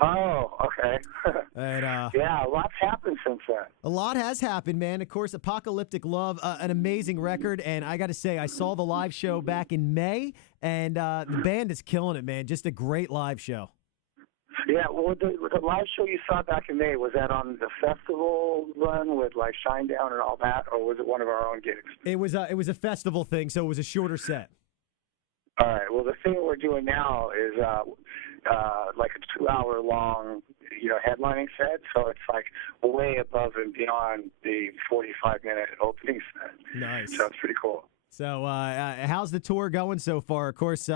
Oh, okay. And Yeah, a lot's happened since then. a lot has happened, man. Of course, Apocalyptic Love, an amazing record. And I got to say, I saw the live show back in May, and the band is killing it, man. Just a great live show. Yeah, well, the live show you saw back in May, was that on the festival run with like Shinedown and all that, or was it one of our own gigs? It was a festival thing, so it was a shorter set. All right. Well, the thing we're doing now is like a 2-hour long, headlining set. So it's like way above and beyond the 45-minute opening set. Nice. So it's pretty cool. So, how's the tour going so far? Of course,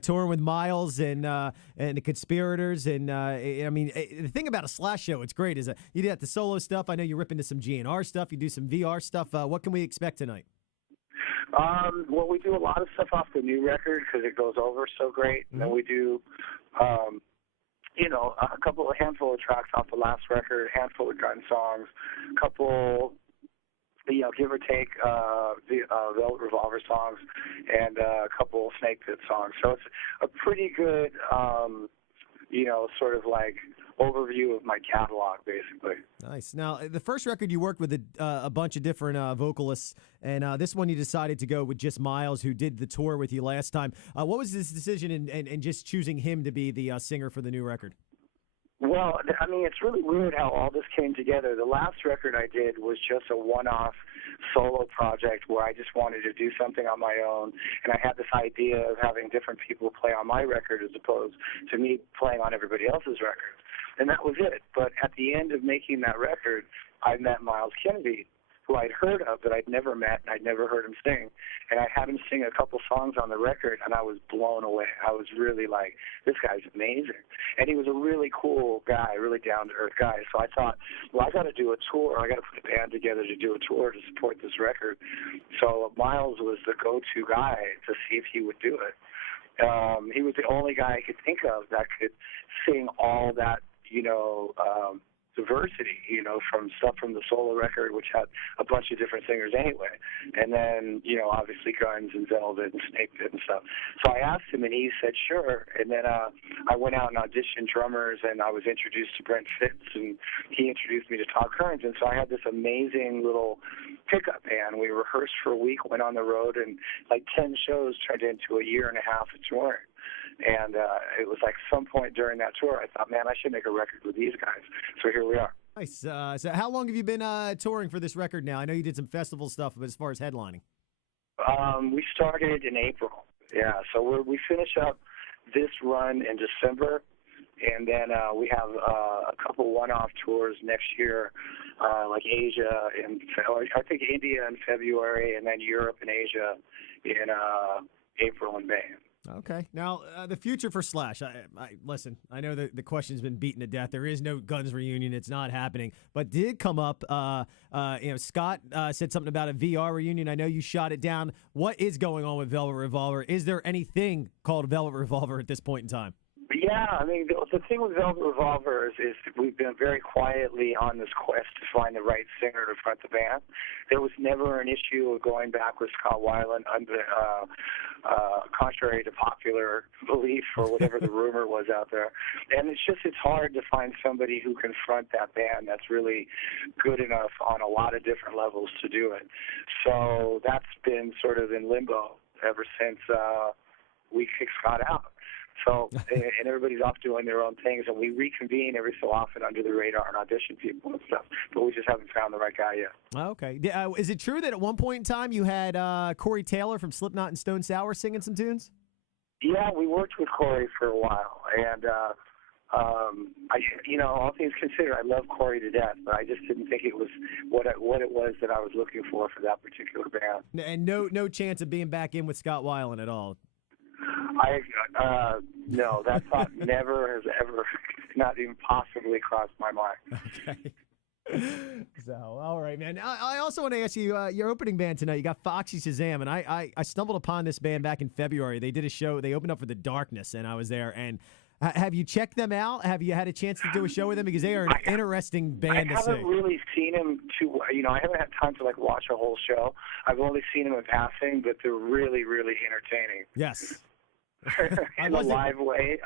touring with Miles and the Conspirators, and I mean, the thing about a Slash show, it's great. Is you do the solo stuff. I know you rip into some GNR stuff. You do some VR stuff. What can we expect tonight? Well, we do a lot of stuff off the new record because it goes over so great, and then we do, a handful of tracks off the last record, a handful of Gun songs, a couple. Give or take the Velvet Revolver songs and a couple Snake Pit songs. So it's a pretty good, sort of like overview of my catalog, basically. Nice. Now, the first record you worked with a bunch of different vocalists, and this one you decided to go with just Miles, who did the tour with you last time. What was this decision in just choosing him to be the singer for the new record? Well, I mean, it's really weird how all this came together. The last record I did was just a one-off solo project where I just wanted to do something on my own, and I had this idea of having different people play on my record as opposed to me playing on everybody else's record. And that was it. But at the end of making that record, I met Miles Kennedy, who I'd heard of, but I'd never met, and I'd never heard him sing. And I had him sing a couple songs on the record, and I was blown away. I was really like, this guy's amazing. And he was a really cool guy, really down-to-earth guy. So I thought, well, I got to do a tour. I got to put a band together to do a tour to support this record. So Miles was the go-to guy to see if he would do it. He was the only guy I could think of that could sing all that, diversity, from stuff from the solo record, which had a bunch of different singers anyway. And then, obviously Guns and Velvet and Snake Pit and stuff. So I asked him and he said, sure. And then I went out and auditioned drummers and I was introduced to Brent Fitz and he introduced me to Todd Kearns. And so I had this amazing little pickup band. We rehearsed for a week, went on the road, and like 10 shows turned into a year and a half of touring. And it was like some point during that tour, I thought, man, I should make a record with these guys. So here we are. Nice. So how long have you been touring for this record now? I know you did some festival stuff, but as far as headlining? We started in April. Yeah, so we finish up this run in December, and then we have a couple one-off tours next year, like Asia, I think India in February, and then Europe and Asia in April and May. Okay. Now, the future for Slash. Listen, I know that the question's been beaten to death. There is no Guns reunion. It's not happening. But did come up, Scott said something about a VR reunion. I know you shot it down. What is going on with Velvet Revolver? Is there anything called Velvet Revolver at this point in time? Yeah, I mean, the thing with Velvet Revolver is we've been very quietly on this quest to find the right singer to front the band. There was never an issue of going back with Scott Weiland, contrary to popular belief or whatever the rumor was out there. And it's hard to find somebody who can front that band that's really good enough on a lot of different levels to do it. So that's been sort of in limbo ever since we kicked Scott out. So, and everybody's off doing their own things, and we reconvene every so often under the radar and audition people and stuff, but we just haven't found the right guy yet. Okay. Is it true that at one point in time you had Corey Taylor from Slipknot and Stone Sour singing some tunes? Yeah, we worked with Corey for a while, and all things considered, I love Corey to death, but I just didn't think it was what it was that I was looking for that particular band. And no chance of being back in with Scott Weiland at all? No, that thought never has ever, not even possibly crossed my mind. Okay. So, all right, man. I also want to ask you, your opening band tonight, you got Foxy Shazam, and I stumbled upon this band back in February. They did a show, they opened up for The Darkness, and I was there, and have you checked them out? Have you had a chance to do a show with them? Because they are an interesting band to see. I haven't really seen them I haven't had time to watch a whole show. I've only seen them in passing, but they're really, really entertaining. Yes. In a live way.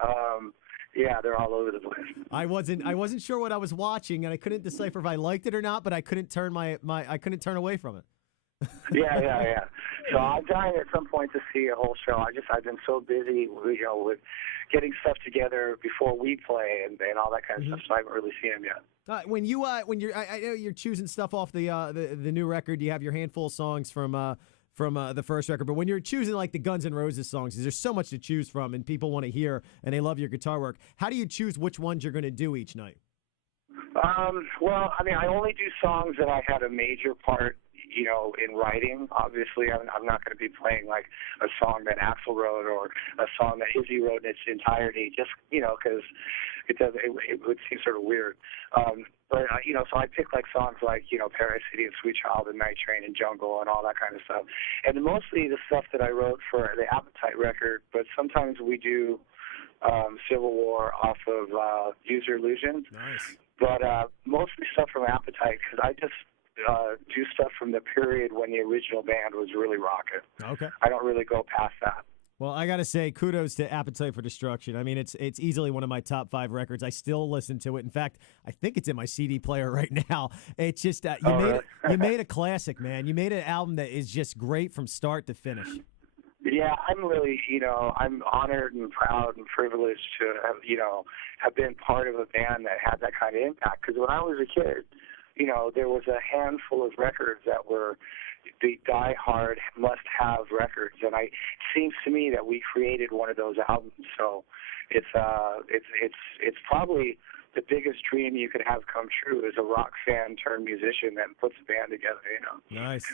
Yeah, they're all over the place. I wasn't sure what I was watching, and I couldn't decipher if I liked it or not. But I couldn't turn I couldn't turn away from it. Yeah. So I'm dying at some point to see a whole show. I've been so busy, with getting stuff together before we play and all that kind of stuff. So I haven't really seen them yet. When you're, I know you're choosing stuff off the new record. You have your handful of songs from the first record, but when you're choosing like the Guns N' Roses songs, there's so much to choose from, and people want to hear, and they love your guitar work. How do you choose which ones you're going to do each night? Well, I mean, I only do songs that I had a major part, in writing. Obviously, I'm not going to be playing like a song that Axl wrote or a song that Izzy wrote in its entirety, just because it would seem sort of weird. But so I pick like songs like Paradise City and Sweet Child and Night Train and Jungle and all that kind of stuff, and mostly the stuff that I wrote for the Appetite record. But sometimes we do Civil War off of User Illusion. Nice. But mostly stuff from Appetite, because I just do stuff from the period when the original band was really rocking. Okay. I don't really go past that. Well, I got to say, kudos to Appetite for Destruction. I mean, it's easily one of my top 5 records. I still listen to it. In fact, I think it's in my CD player right now. It's just you made a classic, man. You made an album that is just great from start to finish. Yeah, I'm really, I'm honored and proud and privileged to have been part of a band that had that kind of impact. Because when I was a kid, there was a handful of records that were the die-hard must-have records, and it seems to me that we created one of those albums. So it's probably the biggest dream you could have come true as a rock fan turned musician that puts a band together. Nice.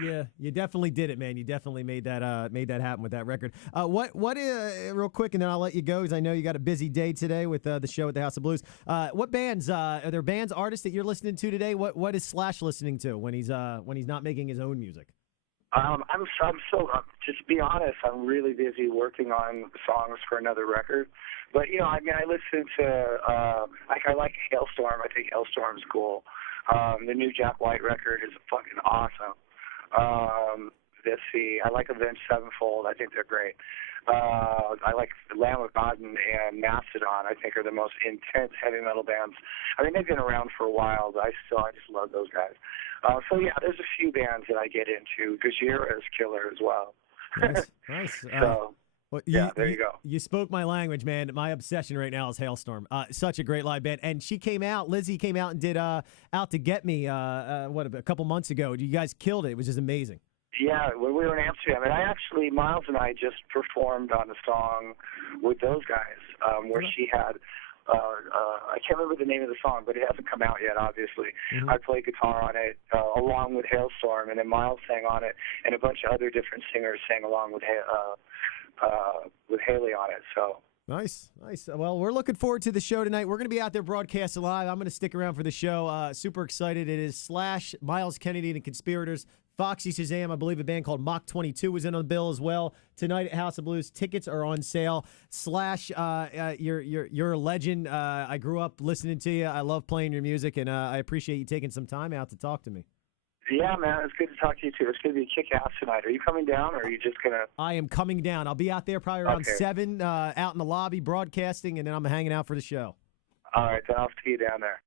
Yeah, you definitely did it, man. You definitely made that happen with that record. What real quick, and then I'll let you go because I know you got a busy day today with the show at the House of Blues. What bands are there? Bands, artists that you're listening to today? What is Slash listening to when he's not making his own music? I'm so just to be honest, I'm really busy working on songs for another record. But I listen to I like Hailstorm. I think Hailstorm's cool. The new Jack White record is fucking awesome. Let's see, I like Avenged Sevenfold. I think they're great. I like Lamb of God and Mastodon. I think are the most intense heavy metal bands. I mean, they've been around for a while, but I just love those guys. So yeah, there's a few bands that I get into. Gojira is killer as well. Nice. Well, there you go. You spoke my language, man. My obsession right now is Hailstorm. Such a great live band. And Lizzie came out and did Out to Get Me, a couple months ago. You guys killed it. It was just amazing. Yeah, when we were in Amsterdam. And Miles and I just performed on a song with those guys where she had, I can't remember the name of the song, but it hasn't come out yet, obviously. Mm-hmm. I played guitar on it along with Hailstorm, and then Miles sang on it, and a bunch of other different singers sang along with Haley on it. So nice. Well, we're looking forward to the show tonight. We're going to be out there broadcasting live. I'm going to stick around for the show. Super excited. It is Slash, Miles Kennedy, and the Conspirators. Foxy Shazam, I believe a band called Mach 22 was in on the bill as well. Tonight at House of Blues, tickets are on sale. Slash, you're a legend. I grew up listening to you. I love playing your music, and I appreciate you taking some time out to talk to me. Yeah, man, it's good to talk to you, too. It's going to be a kick-ass tonight. Are you coming down, or are you just going to... I am coming down. I'll be out there probably around 7, out in the lobby broadcasting, and then I'm hanging out for the show. All right, then I'll see you down there.